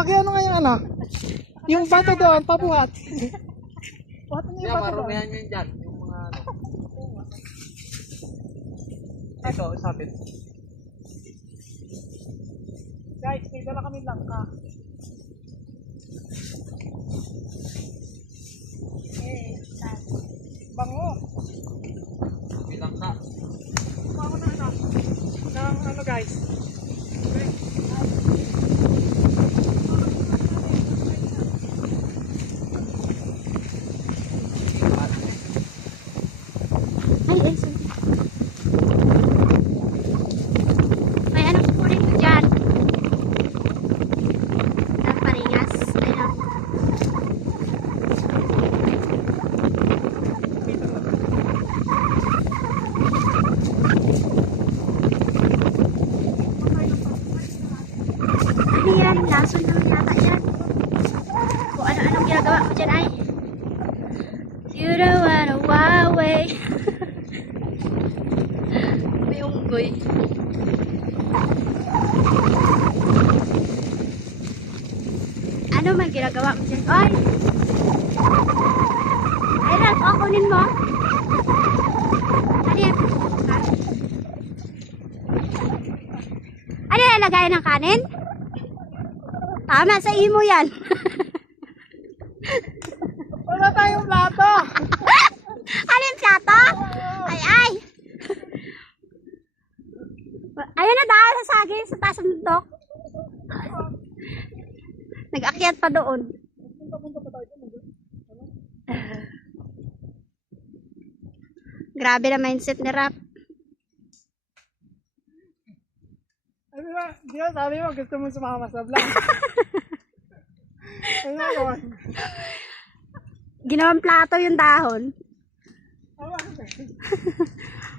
Pakiano nga yung ano? Yung bato doon, pabuhat. Buhat niyo yung bato doon. Marumihan nyo dyan. Yung mga ano. Ito, isapin. Guys, may dala kami langka. Bango. Bilang ka. Bango na ano? Ng ano guys? Okay. Ay, sorry. May ano kukunin ko dyan? Ng paringas. Ayun. Ano yan? Lason naman yata yan. Kung ano-anong ginagawa mo dyan ay. You don't wanna walk away. May unggoy. Ano man ginagawa mo dyan? Oy! Ay, Ralph, kunin mo. Ano yan? Ano yan? Lagayan ng kanin? Tama, sa imo yan. Wala tayong plato! Ano yung plato? Ay, ay! Ayun na dahil sa saging sa taas ng bundok. Nag-akyat pa doon. Grabe na mindset ni Rap. Ano ba? Di ba sabi mo gusto mo sumama sa vlog? Ano nga gawin? Ginawang plato yung dahon.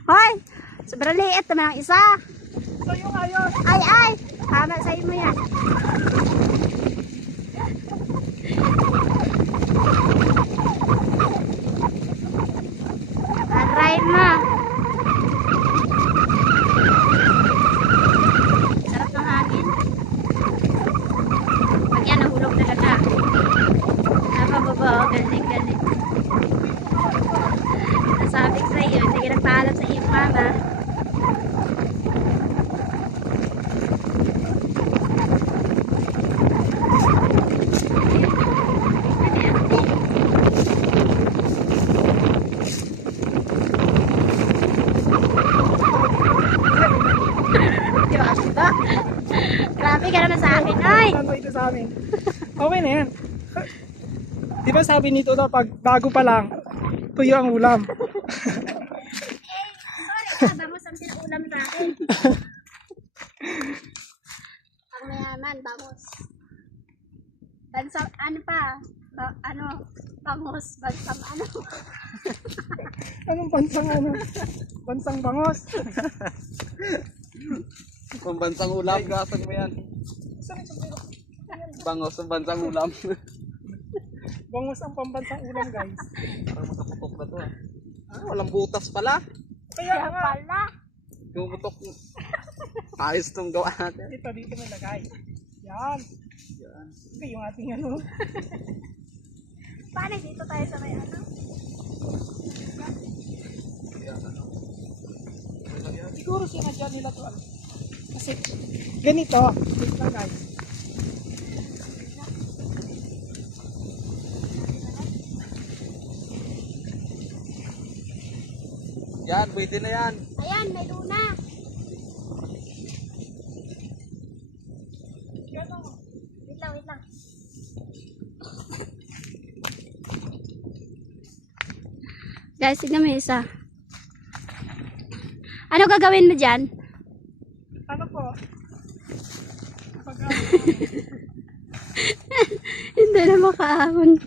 Hoy! Sobrang liit naman ang isa. Sa'yo ngayon! Ay, ay! Tama sa mo yan. Aray ma. Sarap ng hangin. Pag yan, nahulog na ka. Napababa, galing, galing. Nasabi ko sa iyo, hindi ka nagpaalam sa iyong mama. Grabe ka naman sa akin, ay! Ano ito sa amin? Okay na yan. Di ba sabi nito daw pag bago pa lang, tuyo ang ulam. Sorry, bangos ang pinaulam sa akin. Ang mayaman, bangos. Bansang, ano pa? Ano? Bangos, bansang ano? Anong bansang ano? Bansang bangos. Pambansang ulam. Gasan mo yan. Bangos ang bansang ulam. Bangos ang pambansang ulam guys. Parang makaputok na to ah. Ah, walang butas pala. Kaya Kaya nga. pala. Gumutok. Ayos tong gawa natin. Ito dito nilagay. Yan. Yan. Ito yung ating ano. Paano dito tayo sa may ano? Yan, ano. Siguro sinadya nila to ano. Kasi ganito. Wait lang guys. Yan, pwede na yan. Ayan, may luna. Yan o. Wait lang, wait lang. Guys, tignan mo yung isa. Ano gagawin mo dyan? Ano po? Hindi na makaahon.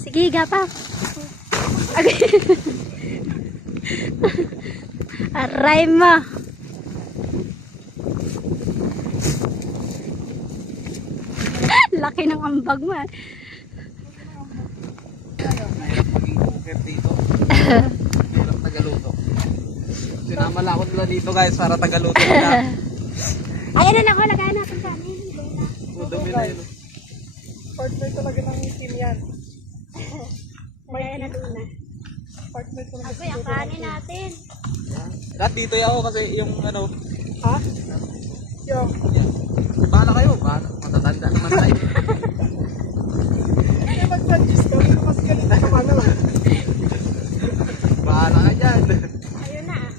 Sige, gapak. Okay. Aray mo. Laki ng ambag mo. Mahirap maging cooker dito. Mahirap tagaluto. Sinama lang ako nila dito guys para tagaluto nila. Ayan na ako, lagayan natin kami. Dumi na yun. Partner talaga ng team yan. Kaya na doon na. Partner talaga Agoy, ang kanin natin. Lahat dito ako kasi yung ano. Ha? Yung. Yan. Bahala kayo. Bahala. Matatanda naman tayo. Kaya mag-practice ka. Mas galit ka pa na lang. Bahala ka dyan. Ayun na ah.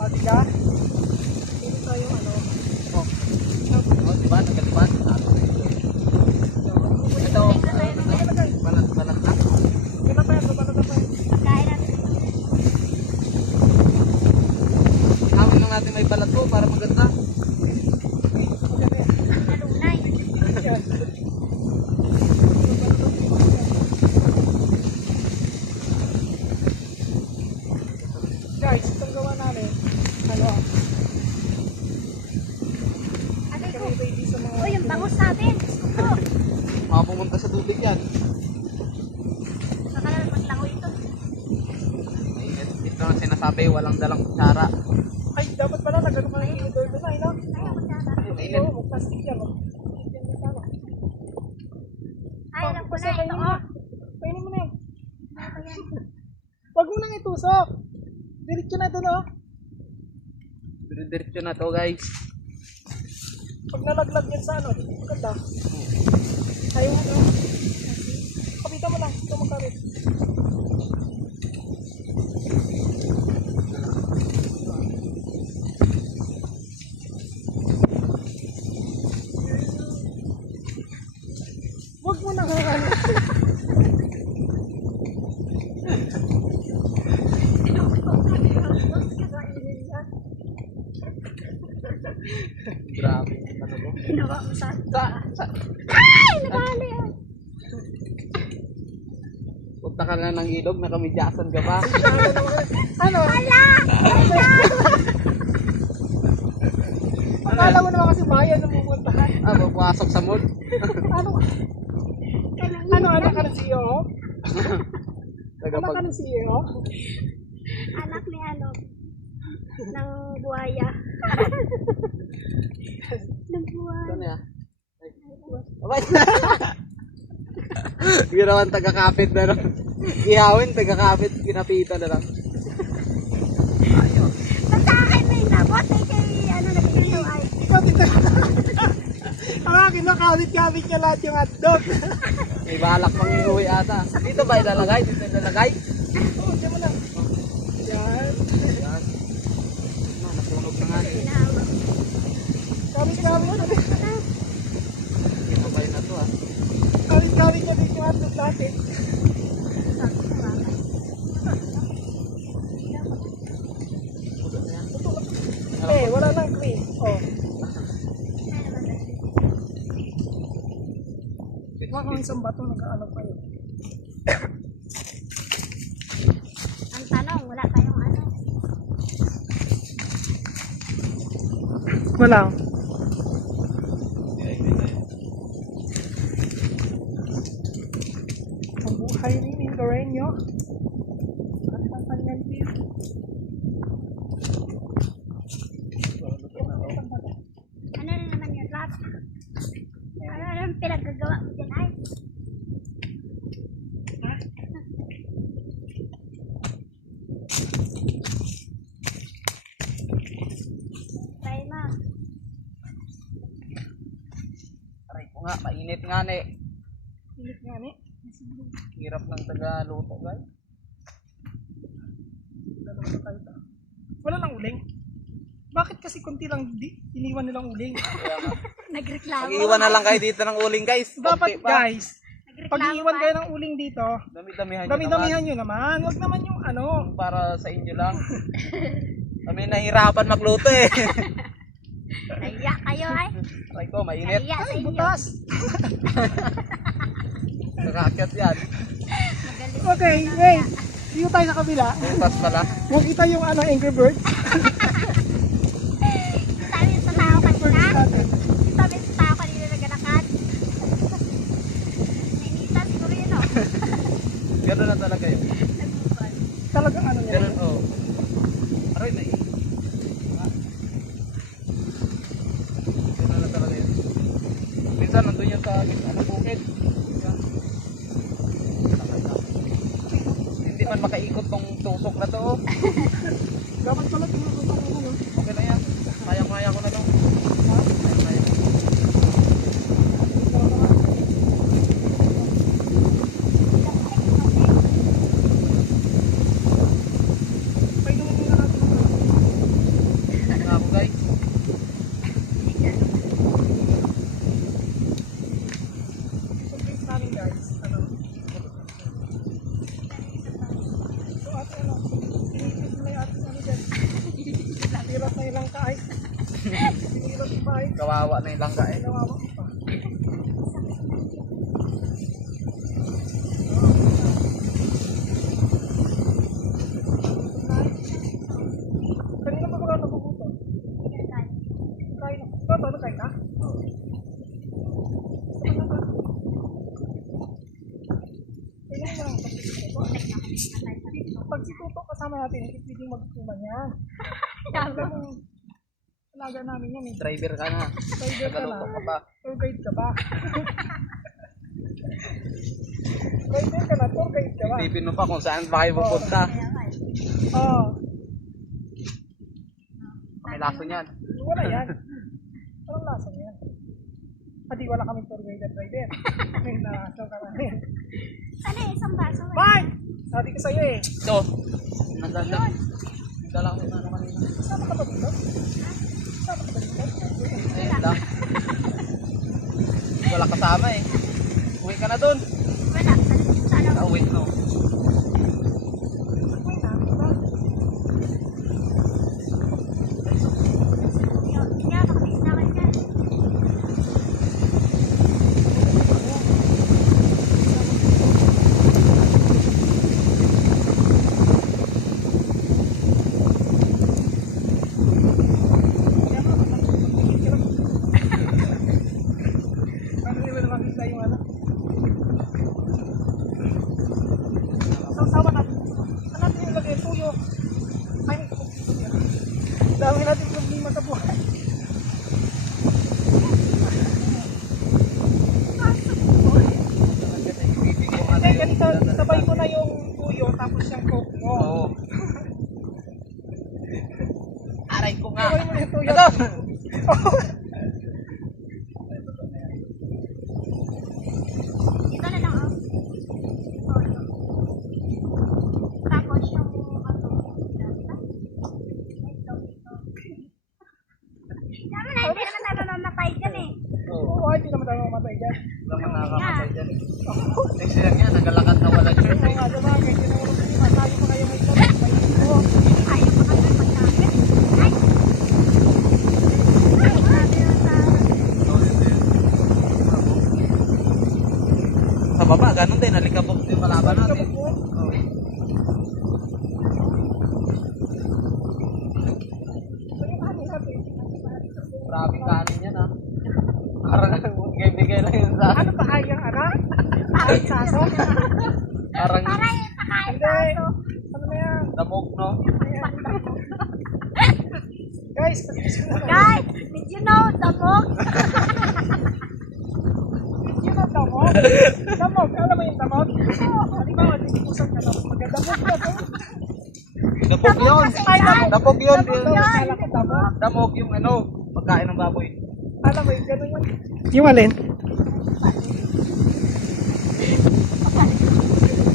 Ate ka? Dito tayo ano. Oh. Oh, diba? Nagkalipan. Ito. Balat na. Kaya pa yan. Balat na pa yan. Pagkain natin. Hawin lang natin may balat ko para maganda. Nalunay. Yan. Guys, itong gawa namin. Ano ah. Ate ko. Kami baby sa mga... Uy, yung bangus natin. Oh, Makapumunta sa tubig yan. baka na maglango ito. Ito ang sinasabi, walang dalang kutsara. Ay, dapat pala nagano ka ng indoor doon ay, no? Ayaw ko sana. Mainit. Oo, plastic yan, oh. Yan din tama. Ay, alam ko na. Basta Ito kainin mo. oh. Kainin mo na yan. Ano ba yan? Huwag mo nang itusok. Diretso na doon, oh. Diretso na to guys. Pag nalaglag yan sa ano, maganda. Ayaw mo, no? Kapita mo lang, ito magkarit. Huwag mo nang hahanap. Grabe. Ano to? Ginawa mo sa... Sa. Ay! Nabali yan. Punta ka na ng ilog, nakamidyasan ka pa. Ano? Ala! Akala mo naman kasi bayan na pupuntahan. Ah, papasok sa mood. Ano? Ano, anak ka ng CEO? Anak ka Nagapag... ng CEO? Anak ni ano? Ng buhaya. Ng buhaya. Ano yan? Abay! Ginawan taga-kapit na lang. Ihawin, taga-kapit, pinapitan na lang. Ayun. Basta akin may nabot. Ay kay ano nagkakaw ay. Ikaw dito. Ang akin, nakawit-kawit niya lahat yung hotdog. May balak pang iuwi ata. Dito ba ilalagay? Dito ilalagay? Oo, diyan mo lang. Yan. Yan. No, nasunog na nga eh. Pinahawak. Kawit-kawit niya. Hindi pa ba na to ah. Kawit-kawit niya din yung hotdog natin. Pudot na yan. Eh, wala nang cream. Oh. Wala kang isang bato, nag-ano pa yun. Ang tanong, wala tayong ano. Wala. Ang buhay ni Mindoreño. At ang kanyang team. Ano na naman yung lahat? Ano naman pinagagawa mo dyan ay? Try mo. Aray ko nga, mainit nga ne. Pilit nga ni. Hirap ng taga-luto guys. Wala nang uling. Bakit kasi konti lang iniwan nilang uling? Nagreklamo. Mag-iwan na lang kayo dito ng uling guys. Dapat Konti pa. guys, pag iiwan kayo ng uling dito, Dami-damihan nyo dami-damihan nyo naman. Huwag naman yung ano. naman. Para sa inyo lang. Kami nahihirapan magluto eh. Naiyak kayo ay. Aray ko, mainit. Naiyak sa Ay, inyo. butas. Nakaakyat yan. Magaling. Okay, wait. Dito tayo sa kabila. Butas pala. Makita yung ano, Angry Birds. Sabi sa tao kanina. Natin. Sabi sa tao kanina nagalakad. Nainitan siguro yun o. Ganun na talaga yun. Nagbukan. Talagang ano niya. Ganun oh. Aray, nai. Ganun minsan nandun yan sa gitna ng bukid. Yan. Hindi man makaikot tong tusok na to. Dapat pala tinutupang mo no? Okay na yan. Kaya-kaya ko na lang. Kaya-kaya ko. Painumin muna natin ng Ano ako guys? surprise namin guys. Ano? So ate ano? Sinipis na yung ate ano dyan. Hirap na ilang kaay. Sinirap yung bahay. Kawawa na yung langka eh. Nawawa ko pa. Kanina pa ba nabubuto? Kain na. Ito, nakain ka? Kailan mo lang pag si Tuto kasama natin, hindi pwedeng magtuman yan. Alaga namin yan eh. Driver ka na. Driver ka na. Nagaluto ka pa. Tour guide ka ba? Driver ka na, tour guide ka ba? Tipin mo pa kung saan ba kayo pupunta. Oo. May laso niyan. Wala yan. Anong lasa yan? Pati wala kami tour guide at driver. May nalasaw ka na rin. Ano isang baso? Bye! Sabi ko sa'yo eh. Ito. Nagdala. Nagdala ko na ano kanina. Sama ka ba dito? Sama ka ba dito? Ayun lang. Wala kasama eh. Uwi ka na dun. Wala. Sana. Wait no. Uy na, diba? Kaya makapis na kayo dyan. Kaya ka, magpapagpigil ka lang. Paano nila naman kita yung ano? Sawa natin. Ano natin yung lagay? Tuyo. Ay, dami natin problema sa buhay. Hindi, ganito. Sabay ko na yung tuyo tapos yung coke mo. Oo. Aray ko nga. Sabay mo na yung tuyo. Ito. Ito na lang oh. Tapos yung ano. Tama na, hindi naman tayo mamatay dyan eh. Oo. Oo, hindi naman tayo mamatay dyan. Lang ang nakakamatay dyan eh. Next lang yan. Nagalakad na wala shirt Oo eh. nga, diba? Kahit yun ang problema. Tayo pa kayo may coke. May tuyo. Ayaw pa kami magkakit. Ay! Ay, grabe na sa... Sa baba, ganun din. Alikabok din palaban natin. Kapag po. Oo. Ano yung ano natin? Grabe kanin yan ah. Parang bigay-bigay lang yun sa akin. Ano pa ay yung anak? Ay, saso? Parang Para yung pakain Hindi. baso. Ano na yan? damog no? Guys, pasensya na lang. Guys, did you know damog? Yun ang damog. Damog, alam mo yung damog? Halimbawa, nagpusap ka na. Magdamog ka to. Damog yun! Damog yun! Kala ko damog. Damog yung ano, pagkain ng baboy. Alam mo yung gano'n yun. Yung alin?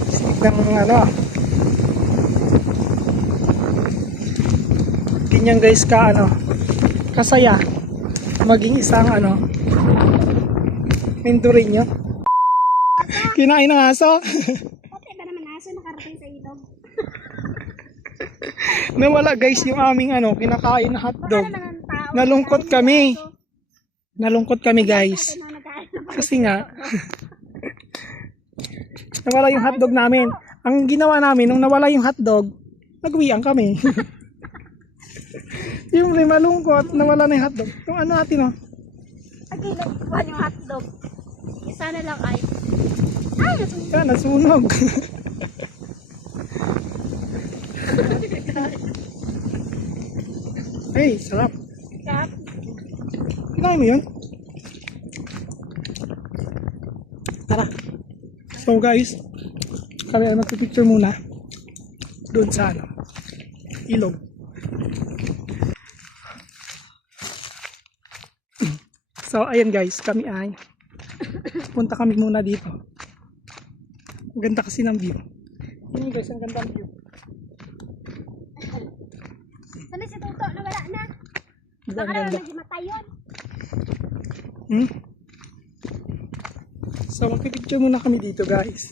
Stick ng ano. Ganyan guys ka ano. Kasaya. Maging isang ano. Mentorin nyo. Kinain ng aso. Pati ba naman aso nakarating sa ilog? Nawala guys yung aming ano, kinakain na Baka hotdog. naman ang tao. Nalungkot kami. Nalungkot kami guys. Ano nagkain? Kasi nga, nawala yung hotdog namin. Ang ginawa namin, nung nawala yung hotdog, nagwian kami. Yung malungkot, nawala na yung hotdog. Yung ano natin, oh. Pag-ilog pa yung hotdog. Isa na lang ay. Ay, nasunog. Yan, nasunog. Hey, sarap. Sarap. Kinain mo yun? So guys, kami ang magpipicture muna doon sa ano, ilog. So ayan guys, kami ay punta kami muna dito. Ang ganda kasi ng view. Yun guys, ang ganda ng view. Sana si Tuto na wala na. Ang Baka ganda. na naghimatay yun. So magpipicture muna kami dito guys.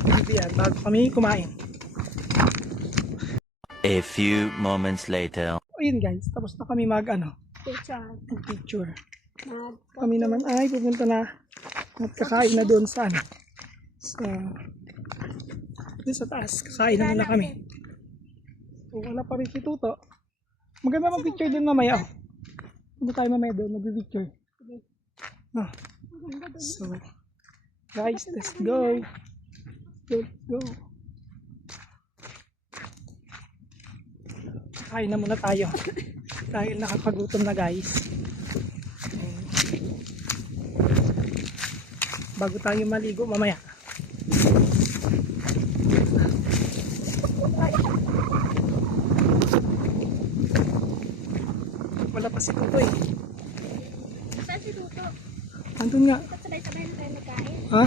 Dito yan, bago kami kumain. A few moments later. Ayun guys, tapos na kami Picture. mag-picture. Kami naman ay pupunta na at kakain na doon sa ano. Doon sa taas, kakain na muna kami. So, wala pa rin si Tuto. Maganda mag-picture doon mamaya. Punta tayo mamaya doon, mag-picture. So, guys, let's go. Let's go. Kain na muna tayo. Dahil nakakagutom na guys. Bago tayo maligo mamaya. Wala pa si Tuto eh. Saan si Tuto? Andun nga. Ba't sabay-sabay na tayo nagkain? Ha?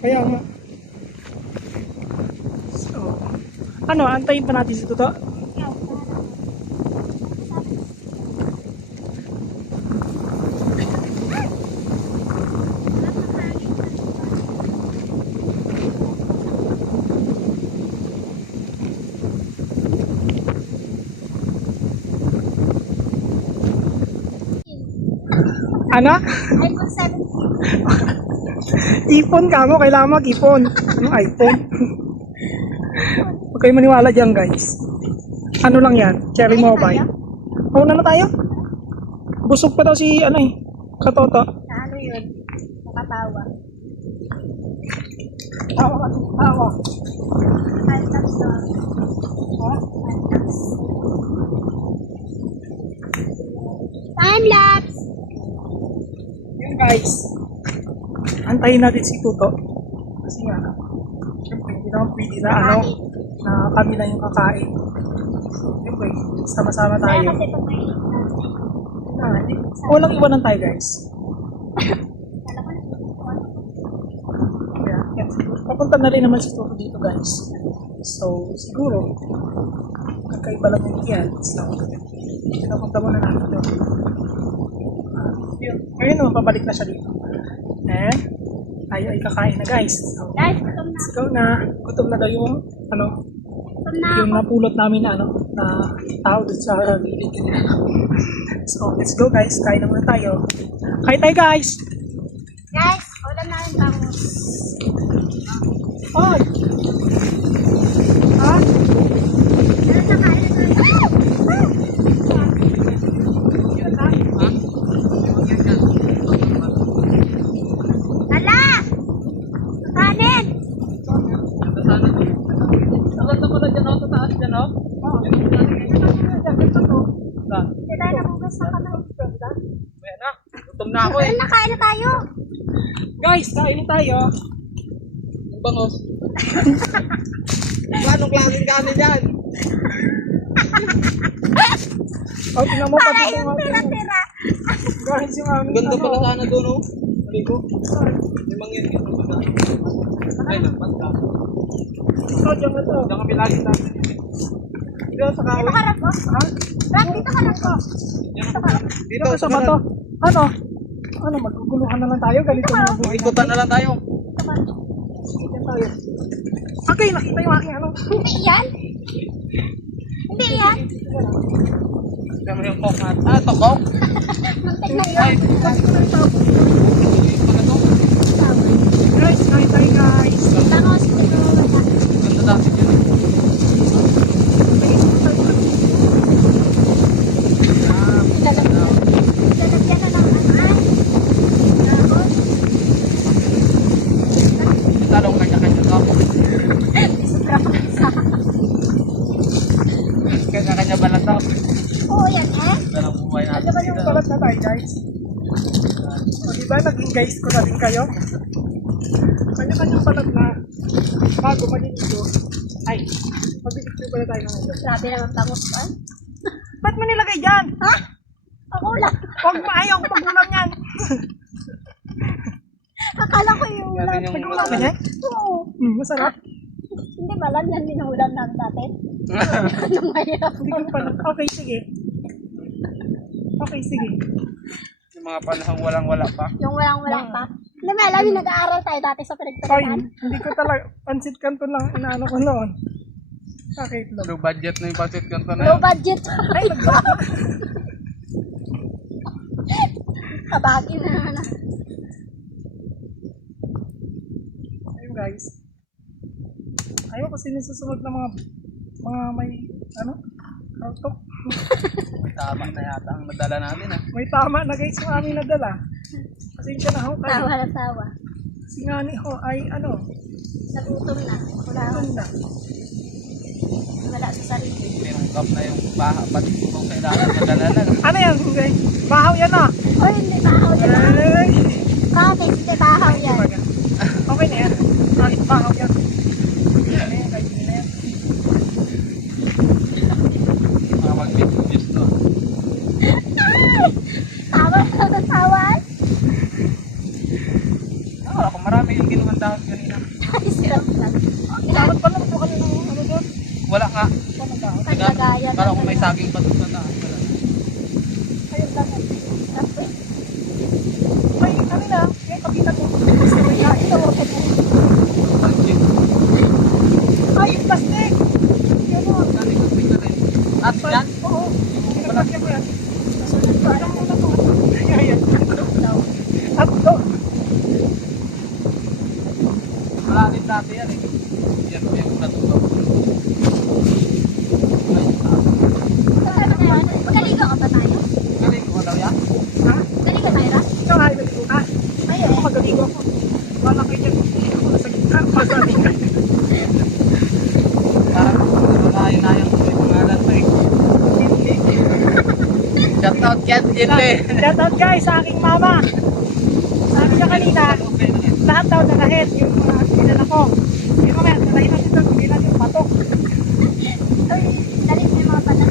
Kaya nga. So, ano, antayin pa natin si Tuto? Ikaw, Ano? iPhone 7. Ipon ka mo, kailangan mag-ipon. Yung iPhone. Huwag kayo maniwala dyan guys. Ano lang yan? Cherry Mobile. Mauna na tayo? Busog pa daw si ano eh. Katoto. Na ano yun? Nakatawa. Tawa ka. Tawa. Time lapse na. Time lapse! Yun guys. Antayin natin si Tuto. Kasi nga, syempre hindi naman pwede na ano, na kami na yung kakain. Syempre, sama-sama Kaya tayo. kasi pag may Walang iwanan tayo guys. alam ko na. Kaya, papunta na rin naman si Tuto dito guys. So, siguro, kakaiba lang yung yan. So, pinapunta muna natin doon. Yun. Ngayon naman, pabalik na siya dito. And, tayo ay kakain na guys. So, Guys, gutom na. sigaw na. Gutom na daw yung, ano, Gutom na yung ako. napulot namin na, ano, na tao dun sa gilid. So, let's go guys. Kain na muna tayo. Kain tayo guys! Guys, ulam na yung bangus. Hoy! Ha? Ano na kain na tayo? Yun ha? Hala! Kanin! Nakanta ko na dyan ako sa taas dyan oh. Hindi tayo nabugas na kamay. Ayan na. Gutom na ako eh. Ano na kain na tayo? Guys, kain tayo. Ang bangos. Anong klaseng kanin yan? Oh, tingnan mo Para pati yung tira-tira. guys, yung aming Ganda pala ano. sana doon oh. Maligo. Limang yan. Ay, lampas ka. Ito, dyan na to. Diyan kami lagi tayo. Dito sa Dito kawin. ka lang po. Ha? Brad, dito ka lang po. Dito sa bato. Ano? Ano, maguguluhan na lang tayo. Ganito na buhay natin. Ikutan na lang tayo. Dito ka. Dito tayo. Okay, nakita yung aking ano. Hindi yan? Hindi yan? Diyan mo yung coke natin. Ah, ito coke? Magtignan Ay, yun. Guys, kain tayo guys. Bangus, pero wala. ganda dati yun. Lalagyan na ng ano ay. Bangus. Talong kanya-kanya to. Sobrang sa. Kanya-kanya ba lang to? Oo, yan eh. Ganda ng buhay natin. Ano ba yung dito. kalat na tayo guys? O diba, naging guys ko na din kayo. Kanya-kanyang balat na bago maliligo. Ay, mabibigyan pala tayo ng ito. Grabe naman bangus ko. Ba't mo nilagay dyan? Ha? Ako lang. Huwag maayaw ko magulang yan. Akala ko yung ulam. Yan yung Nagulang ka yan? Oo. Masarap. Hindi ba lang yan binuulam namin dati? Ano mahirap? Hindi ko pa. Okay, sige. Okay, sige. Yung mga panahong walang-wala pa. Yung walang-walang pa. Hindi ba alam yung nag-aaral tayo dati sa Ay, pinagtalian? hindi ko talaga. Pansit kanto lang inaano ko noon. Bakit lang? Low budget na yung budget kanto na Low yun. budget. Ay, nagbago. Kabagi na naman. Ayun guys. Ayaw ko sinusunod na mga may ano? Kautok. May tama na yata ang nadala namin ah. May tama na guys yung aming nadala. Kasi siya na ho tayo. Tawa na tawa. Si Ngani ho ay ano? Nagutom na. Wala, Ano na? wala sa sarili. Tinungkap na yung baha pati kung kailangan nadala na. Ano yan guys? Bahaw yan ah. Oy, hindi bahaw yan. Ay. Bakit hindi bahaw yan? Okay na yan. Kahit bahaw yan. Ano yan? Kahit hindi na yan. Mga mag-juice to. Tawa na sa tawan. Wala ko marami yung ginawan dahon kanina. Ay, sirap lang. Dapat pala ito ka ng ano doon? Wala nga. Ano dahon? Kagagayan. Kala ko may saging pa doon sa taas. Wala. Ayun lang. Tapos, May ano na? Kaya kapitan mo. May kain na ako. Ay, yung plastic! Yan o. At yan? Oo. Pinagpagyan ko yan. Parang muna to. Ayan. At to. Wala din dati yan eh. Yan po yung natulog. magaligo ka ba tayo? Galing ko daw yan? Ha? Galigo tayo, Ra? Ikaw ay maligo ka. Ay, Ako magaligo ako. Wala kayo dyan. Ako nasa gitna. Masabi ka. Parang ayun-ayun ko yung pangalan to eh. Shout out Kat Jinle. Shout out guys sa aking mama. Sabi niya kanina, lahat daw nakahead yung mga pinala ko. Yung mga nalahin natin doon, hindi natin patok. ay, dali mo yung mga bata.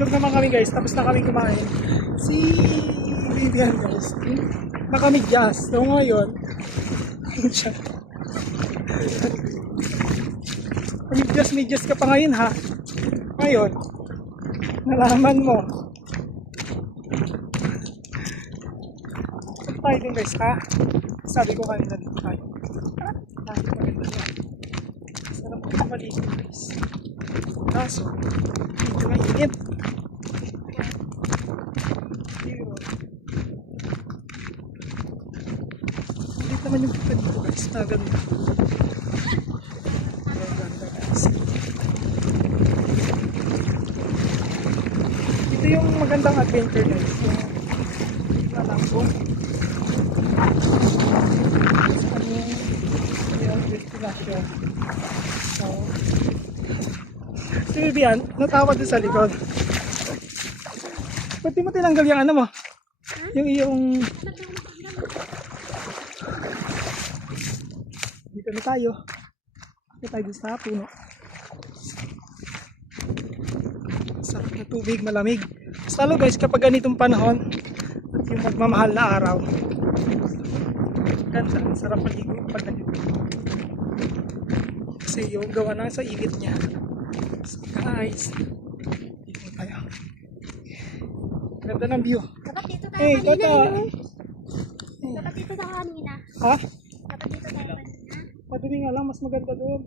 Tulog naman kami guys, tapos na kami kumain. Si Vivian guys, nakamidyas. So ngayon, ayun siya. Midyas ka pa ngayon ha. Ngayon, nalaman mo. Tayo din guys ha. Sabi ko kanina dito tayo. Tayo maganda yan. Sarap ko maligo guys. Kaso, medyo mainit. Ulit naman yung kita dito guys. Naganda. Naganda guys. Ito yung magandang adventure guys. Yung lalambong. Yung destination. So, si Vivian, natawa din sa likod. Ba't di mo tinanggal yung ano mo? Yung iyong... Dito na tayo. Dito tayo din sa puno. Sarap na tubig, malamig. Salo guys, kapag ganitong panahon, at yung magmamahal na araw, ganda, sarap maligo pag ganito. Kasi yung gawa na sa init niya. So guys, dito tayo. Ganda ng view. Dapat dito tayo Hey, kanina. tata. Dapat dito tayo kanina. Ha? Dapat dito tayo kanina. Madali nga lang, mas maganda doon.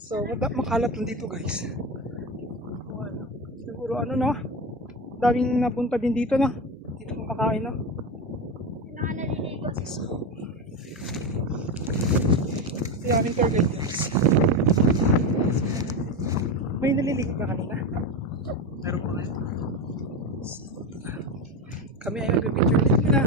So, makalat lang dito guys. Siguro ano no? Daming napunta din dito no? Dito kumakain no? Yung mga naliligo. Kaya aming tour guide guys. May naliligo ka kanina? Meron pa kayo? Kami ay nag-picture din na.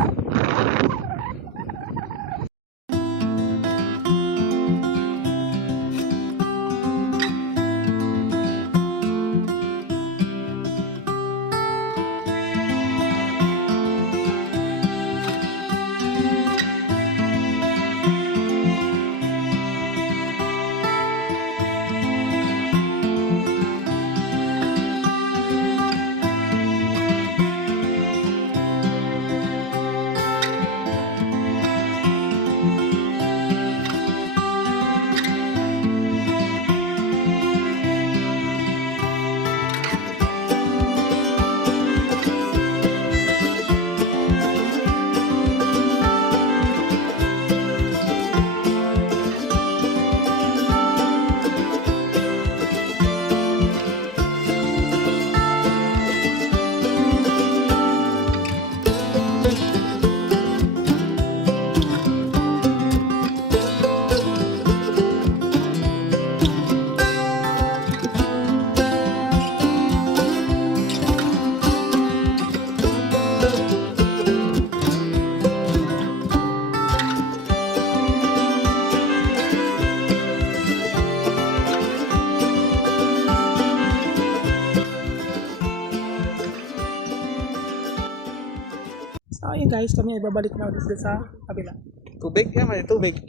So ayun guys, kami ay babalik na ulit sa kabila. Tubig? Yan, may tubig.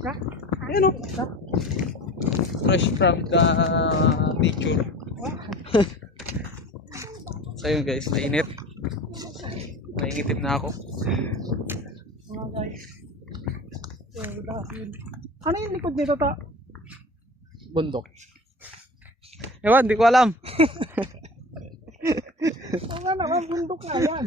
Ha? Ayun o. Ha? Fresh from the nature. So yun guys, mainit. Maingitim na ako. Mga guys. So, dahil. Ano yung likod nito ta? Bundok. Ewan, di ko alam. Oo nga naman, bundok nga yan.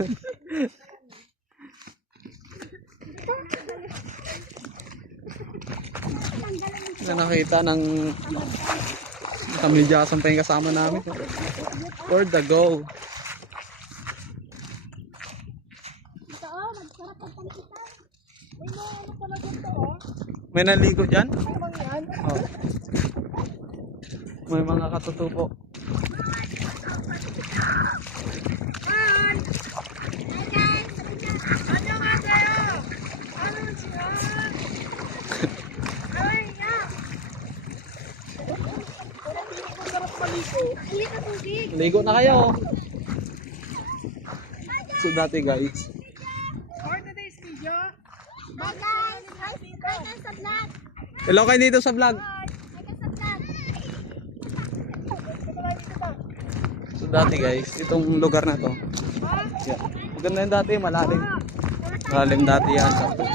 Na nakita ng kamilyasan pa yung kasama namin. For the go. Ito oh, magsarap ang pangkitan. May mga ano pala dito oh. May naligo dyan? Ano yan? Oh. May mga katutubo. Init na tubig. Ligo na kayo. So dati guys, For today's video, Bye guys! Hi guys sa vlog! hello kayo dito sa vlog. Hi guys sa vlog! dati guys, itong lugar na to. Yan. Maganda yung dati, malalim. Malalim dati yan. Tapos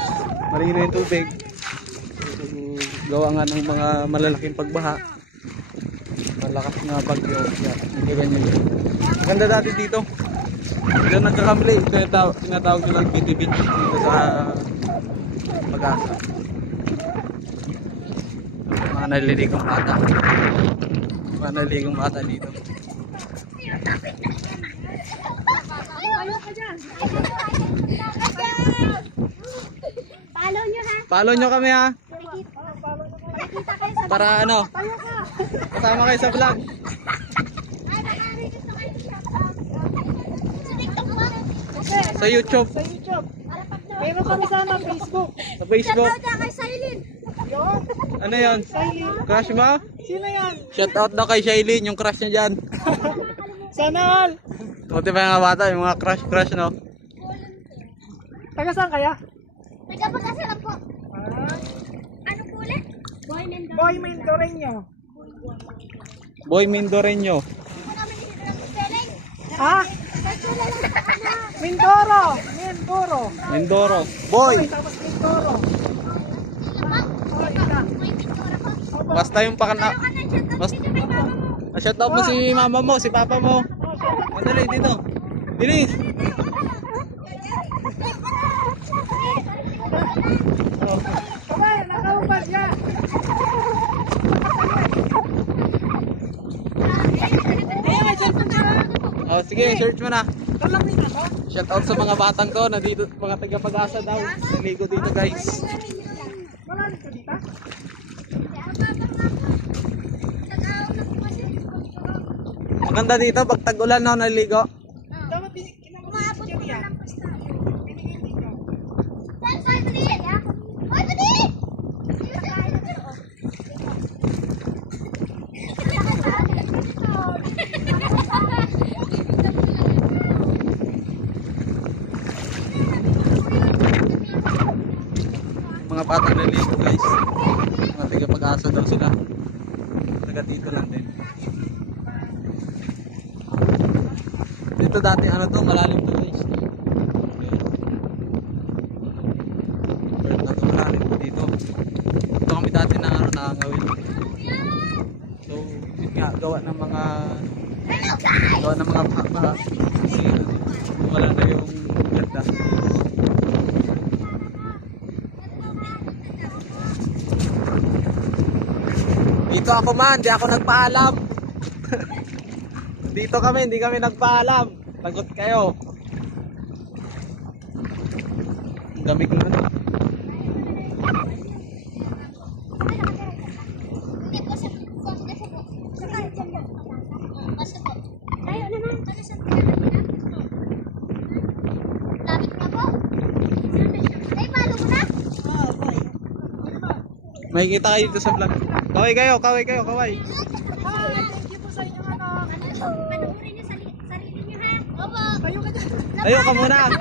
malino yung tubig. Gawa nga ng mga malalaking pagbaha. Malakas nga bagyo. Yan. Hindi ganyan yun. Maganda dati dito. Diyan nagkakamali. Ito yung tinatawag nilang beauty beach dito sa Pag-asa. Mga naliligong bata. Mga naliligong bata dito. Follow nyo ha. Follow nyo kami ha. Nakikita kayo sa Para ano, kasama kayo sa vlog. sa TikTok mo. Sa YouTube. Sa YouTube. Meron kami sana Facebook. Sa Facebook. Shoutout na kay Silent. Yun. Ano yun? Crush mo? Sino yan? Shout out daw kay Shailene, yung crush niya dyan. Sana all. Buti pa yung mga bata, yung mga crush no? Taga saan kaya? Nagpapagkasa lang po. Ah, Anong kulay? Boy Mendo. Boy Mendoreño. Boy Mindoreño. Ako namin dito ng spelling. Ah, Search mo lang ano. Mindoro. Mindoro. Mindoro. Boy! Tapos Mindoro. May pintura po. Basta yung pakana... Ano ka na shoutout Bas- dito kay mama mo? Shout out mo si mama mo, si papa mo. Madali dito. Bilis! Kamay, nakaupan siya. Oh, sige, search mo na. Kalapit ako. Shout out sa mga batang ko na dito, mga taga Pag-asa daw. Naligo dito guys. Wala dito dito. Maganda dito pag tag-ulan no, naligo. Dapat Umaabot binigyan mo niya. lang basta. Binigyan dito. Saan saan dali? Hoy, dali! Mga batang naligo guys. Mga taga Pag-asa daw sila. Taga dito lang din. Dito dati ano to, malalim to guys. Pero malalim to dito. Ito kami dati na ano, nakangawin. So, yun nga, gawa ng mga baha. Kasi wala na yung ganda. Dito ako man, di ako nagpaalam. Dito kami, hindi kami nagpaalam. Lagot kayo. Ang gamig na. Tayo naman. Ano sa pinaka? Lapit na po. Ay, palo mo na? Makikita kayo dito sa vlog. Kaway kayo, kaway kayo, kaway. Thank you po sa inyong ano. Panuorin niyo sarili niyo ha. Opo. Kayo ka dyan. Tayo ka muna. Oh,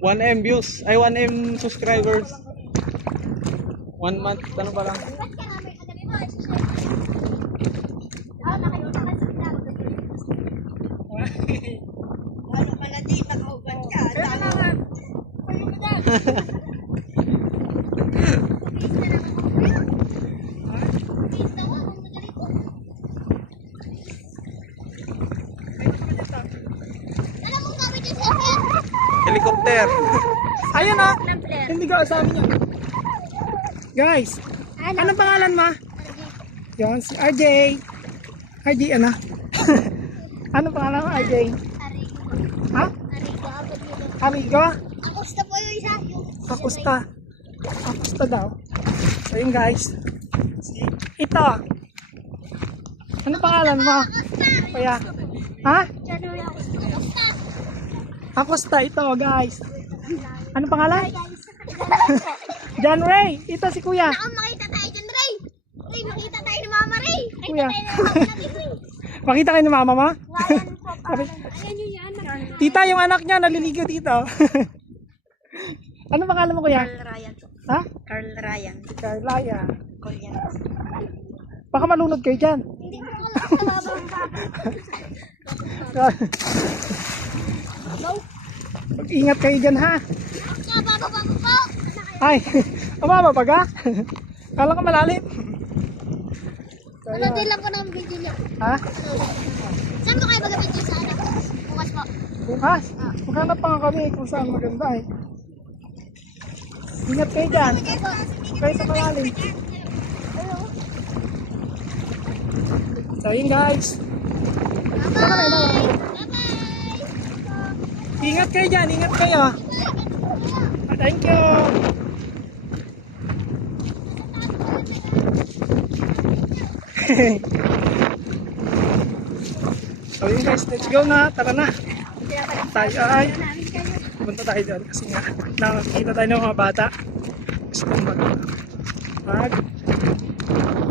1M views, ay 1M subscribers. 1 month, ano pa lang. ba't ka namin kagabi mo? I-share. Nakayuna ka sa vlog. Ano pala di, nakauban ka. Kaya naman. Kayo ka dyan. Please na ako. Ang magaling ko. Alam mo gawin yung sasya? Helicopter. Ayun ah. Ng player. Hindi ka sa amin yan. Guys, anong pangalan mo? Yan, si RJ. RJ, ano? Anong pangalan mo, RJ? Arigo. Ha? Arigo. Abot dito. Amigo? Ako gusto po yung isa. Kakusta? Kakusta daw. So yun guys. Ito. Anong pangalan mo? Kuya? Ha? January ako. Kamusta? Acosta ito, guys. Ano pangalan? John Ray. Ito si Kuya. Saan makita tayo dyan, Ray? Ray, makita tayo ni Mama Ray. Kuya. Tayo na natin natin, Ray. Makita kayo ni mama mo? Ryan po, pangalan. Ayan yung anak. Tita, yung anak niya naliligo dito. Ano pangalan mo, Kuya? Carl Ryan. Ha? Carl Ryan. Carlaya. Korean. Baka malunod kayo dyan. Hindi ko alam sa babang Mag-ingat kayo dyan, ha? baba po. Ay, mababa pa ka? Kala ko malalim. So, Ano yun. din lang po ng video niya. Ha? Saan po kayo mag-video sa anak? Bukas po. Bukas? Maghanap pa nga kami kung saan maganda eh. Ingat kayo dyan. Kayo sa malalim. So yun guys. Ingat kayo dyan, ingat kayo. Thank you. So yun guys, let's go na. Tara na. Tayo ay punta tayo doon kasi nga nakakita tayo ng mga bata. Gusto mag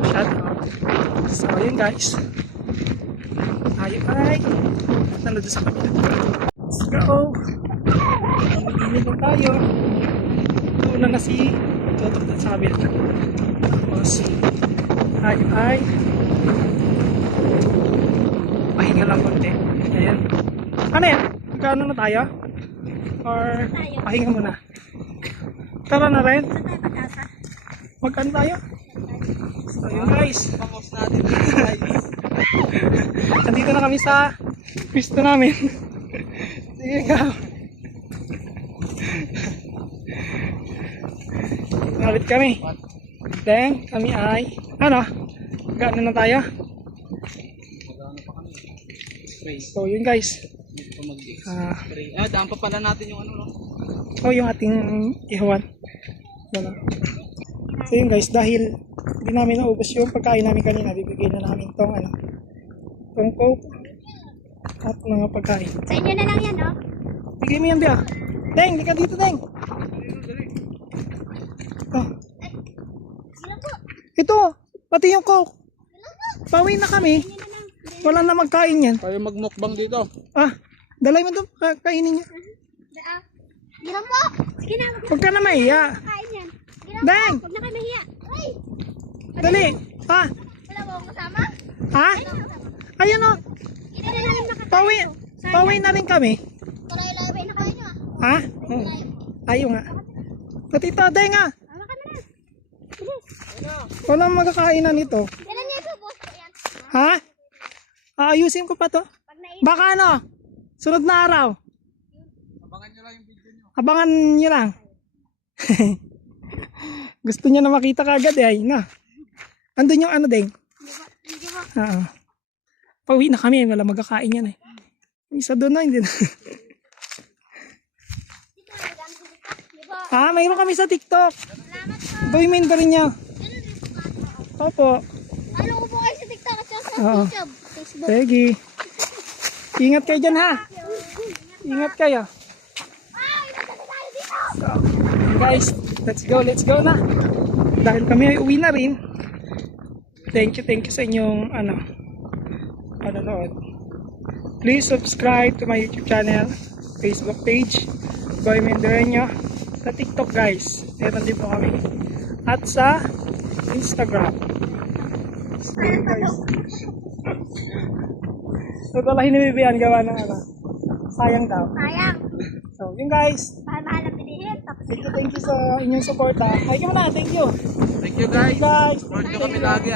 shout out. So yun guys. Tayo ay nandun sa kabila. Let's go. Mag-inig na tayo. Una na si Totok doon sa kabila. Tapos tayo ay pahinga lang konti. Ayan. Ano yan? Magkano na tayo? Or pahinga muna? Tara na rin. Magkano tayo? So yun guys. Pangos natin dito guys. Nandito na kami sa pwesto namin. Sige ka. Nalit kami. Then kami ay ano? Magkano na tayo? So yun guys. Daan pa pala natin yung ano, no? Yung ating ihawan. Wala. So yun guys, dahil hindi namin naubos yung pagkain namin kanina, bibigyan na namin tong ano, tong coke at mga pagkain. Sa inyo na lang yan, no? Bigay mo yan, Bia. Deng, di ka dito, Deng. Oh. Ito, pati yung coke. Pauwi na kami. Wala na magkain yan. Kayo magmukbang dito. Dalay mo ito, kainin niyo. Gila po. Sige na, Huwag ka na mahiya. kain yan. Gila Deng! po. Huwag na kayo mahiya. Ay! Dali. Wala ba akong kasama? Ha? Ayun o. Hindi na namin makakain. Pauwi na rin kami. Taray-laray na kayo nyo, ah. Ha? Oo. Ayaw nga. Pati ito, Deng nga. Tama ka na. Bilis. Walang magkakainan nito. Kailan niya ito, boss? Ayan. Ha? Aayusin ko pa to. Pag naiit. Baka ano? Sunod na araw. Abangan nyo lang yung video nyo. Abangan nyo lang. Gusto niya na makita kagad eh. Ayun na. Andun yung ano, Deng. Hindi po. Oo. Pauwi na kami. Wala magkakain yan eh. Yung isa doon na. Hindi na. Mayroon kami sa TikTok. Salamat po. Ito yung member niya. Opo. Ano ko po kayo sa TikTok at sa Oo. YouTube, Facebook. Sige. Ingat kayo dyan ha. Ingat kayo. So, guys, let's go na. Dahil kami ay uwi na rin. Thank you sa inyong panonood. Please subscribe to my YouTube channel, Facebook page, Boy Mendoreño, sa TikTok guys. Meron din po kami. At sa Instagram. So, yun, guys. So, dalahin ni Bibian gawa ng sayang daw. Sayang. So, yun guys. Mahal-mahal ang pilihin. Tapos Thank you sa inyong support ha. Ay, ka muna. Thank you. Thank you guys. Guys. Support nyo kami lagi,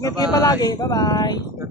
Ingat kayo palagi. Bye-bye.